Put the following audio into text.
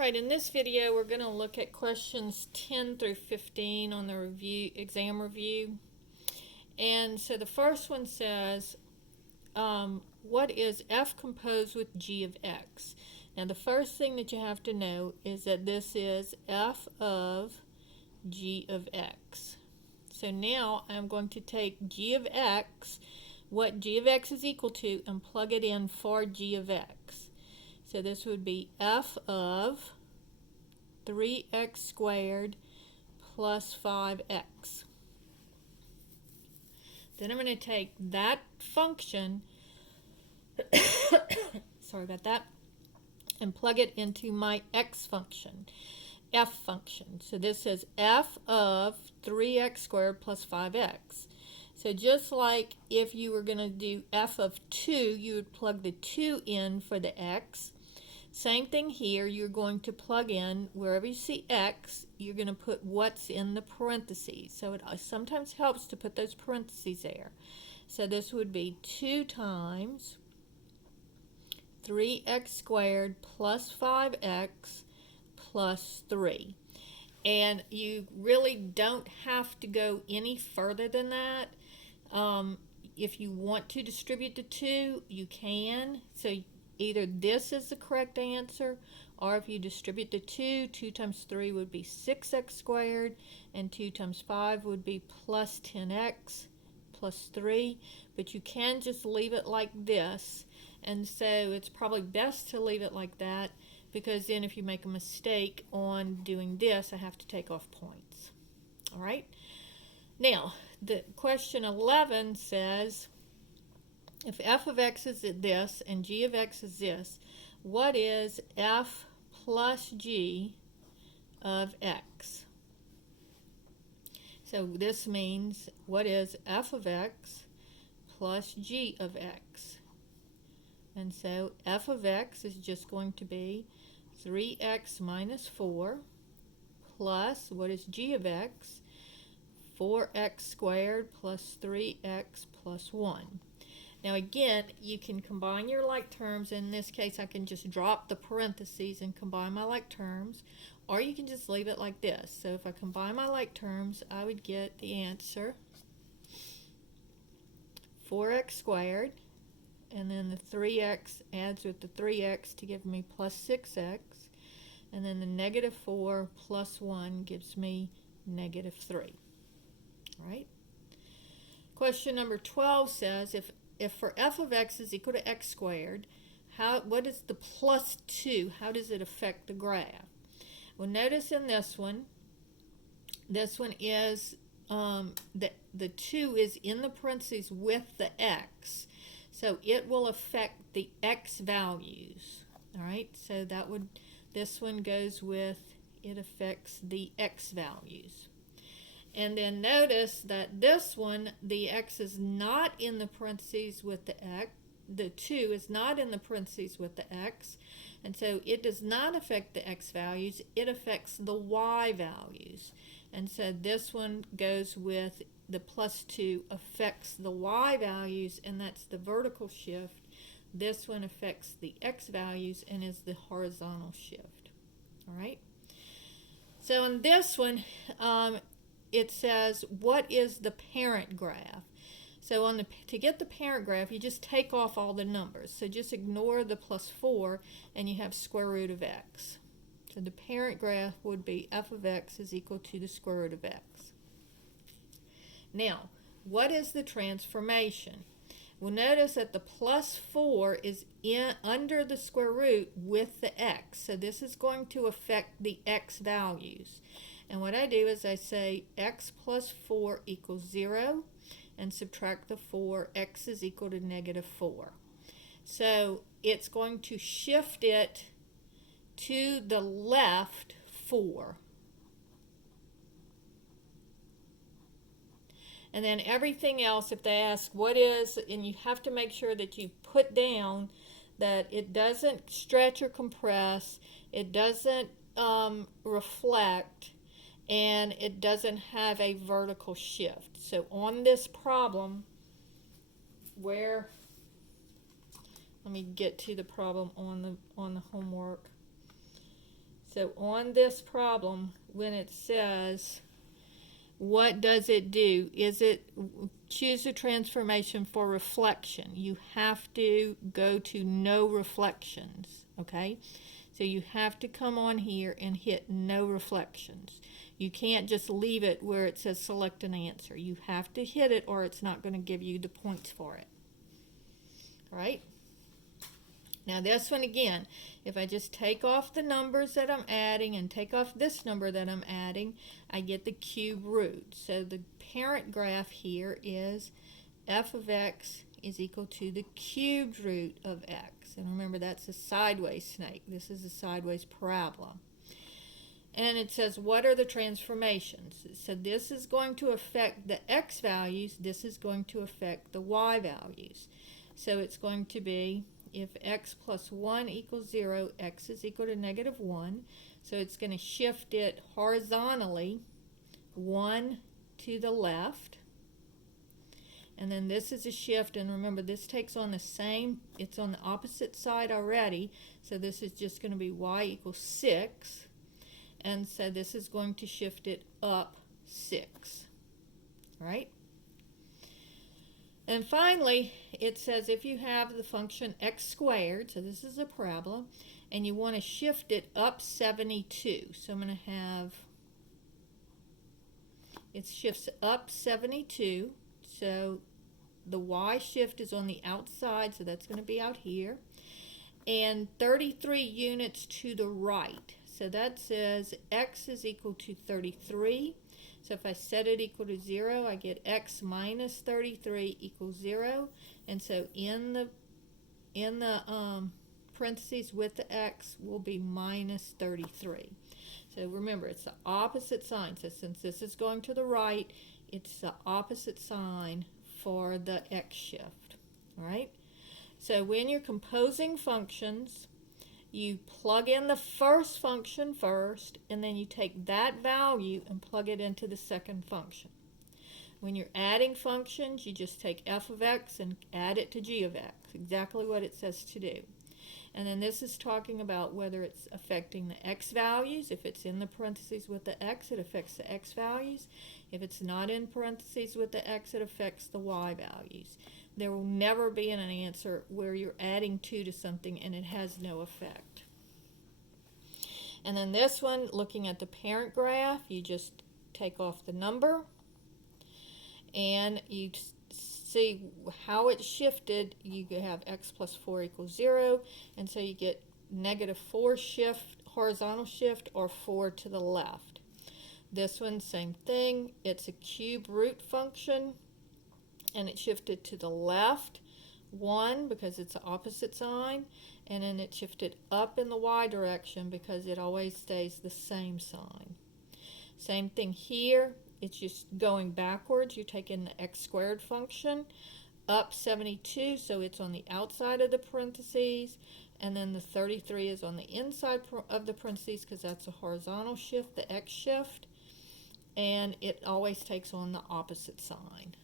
Right, in this video we're going to look at questions 10 through 15 on the exam review. And so the first one says, what is f composed with g of x? Now the first thing that you have to know is that this is f of g of x. So now I'm going to take g of x, what g of x is equal to, and plug it in for g of x. So this would be f of 3x squared plus 5x. Then I'm going to take that function, sorry about that, and plug it into my x function, f function. So this is f of 3x squared plus 5x. So just like if you were going to do f of 2, you would plug the 2 in for the x. Same thing here, you're going to plug in, wherever you see x, you're going to put what's in the parentheses. So it sometimes helps to put those parentheses there. So this would be 2 times 3x squared plus 5x plus 3. And you really don't have to go any further than that. If you want to distribute the 2, you can. So either this is the correct answer, or if you distribute the 2, 2 times 3 would be 6x squared, and 2 times 5 would be plus 10x plus 3. But you can just leave it like this, and so it's probably best to leave it like that, because then if you make a mistake on doing this, I have to take off points. All right? Now, the question 11 says, if f of x is this and g of x is this, what is f plus g of x? So this means, what is f of x plus g of x? And so f of x is just going to be 3x minus 4 plus, what is g of x? 4x squared plus 3x plus 1. Now again, you can combine your like terms. In this case, I can just drop the parentheses and combine my like terms, or you can just leave it like this. So if I combine my like terms, I would get the answer 4x squared, and then the 3x adds with the 3x to give me plus 6x, and then the negative 4 plus 1 gives me negative 3. All right? Question number 12 says, if for f of x is equal to x squared, what is the plus 2? How does it affect the graph? Well, notice in this one is the 2 is in the parentheses with the x. So it will affect the x values. All right, so this one goes with, it affects the x values. And then notice that this one, the x is not in the parentheses with the x. The 2 is not in the parentheses with the x. And so it does not affect the x values. It affects the y values. And so this one goes with the plus 2 affects the y values, and that's the vertical shift. This one affects the x values and is the horizontal shift. All right? So in this one, it says, what is the parent graph? So to get the parent graph, you just take off all the numbers. So just ignore the plus 4, and you have square root of x. So the parent graph would be f of x is equal to the square root of x. Now, what is the transformation? Well, notice that the plus 4 is under the square root with the x. So this is going to affect the x values. And what I do is I say x plus 4 equals 0, and subtract the 4, x is equal to negative 4. So it's going to shift it to the left 4. And then everything else, if they ask what is, and you have to make sure that you put down that it doesn't stretch or compress, it doesn't reflect, and it doesn't have a vertical shift. So on this problem, let me get to the problem on the homework. So on this problem, when it says, what does it do? Is it choose a transformation for reflection? You have to go to no reflections, okay? So you have to come on here and hit no reflections. You can't just leave it where it says select an answer. You have to hit it or it's not going to give you the points for it. All right? Now this one again, if I just take off the numbers that I'm adding and take off this number that I'm adding, I get the cube root. So the parent graph here is f of x is equal to the cubed root of x. And remember, that's a sideways snake. This is a sideways parabola. And it says, what are the transformations? So this is going to affect the x values. This is going to affect the y values. So it's going to be, if x plus 1 equals 0, x is equal to negative 1. So it's going to shift it horizontally 1 to the left. And then this is a shift, and remember this takes on the same, it's on the opposite side already. So this is just going to be y equals 6. And so this is going to shift it up 6. All right? And finally, it says if you have the function x squared, so this is a parabola, and you want to shift it up 72. So I'm going to have, it shifts up 72. So the y shift is on the outside, so that's going to be out here. And 33 units to the right. So that says x is equal to 33. So if I set it equal to 0, I get x minus 33 equals 0. And so in the parentheses with the x will be minus 33. So remember, it's the opposite sign. So since this is going to the right, it's the opposite sign for the x shift. All right? So when you're composing functions, you plug in the first function first, and then you take that value and plug it into the second function. When you're adding functions, you just take f of x and add it to g of x, exactly what it says to do. And then this is talking about whether it's affecting the x values. If it's in the parentheses with the x, it affects the x values. If it's not in parentheses with the x, it affects the y values. There will never be an answer where you're adding 2 to something and it has no effect. And then this one, looking at the parent graph, you just take off the number and you see how it shifted. You have x plus 4 equals 0, and so you get negative 4 shift, horizontal shift, or 4 to the left. This one, same thing. It's a cube root function, and it shifted to the left 1 because it's the opposite sign, and then it shifted up in the y direction because it always stays the same sign. Same thing here. It's just going backwards. You're taking the x squared function up 72, so it's on the outside of the parentheses, and then the 33 is on the inside of the parentheses because that's a horizontal shift, the x shift, and it always takes on the opposite sign.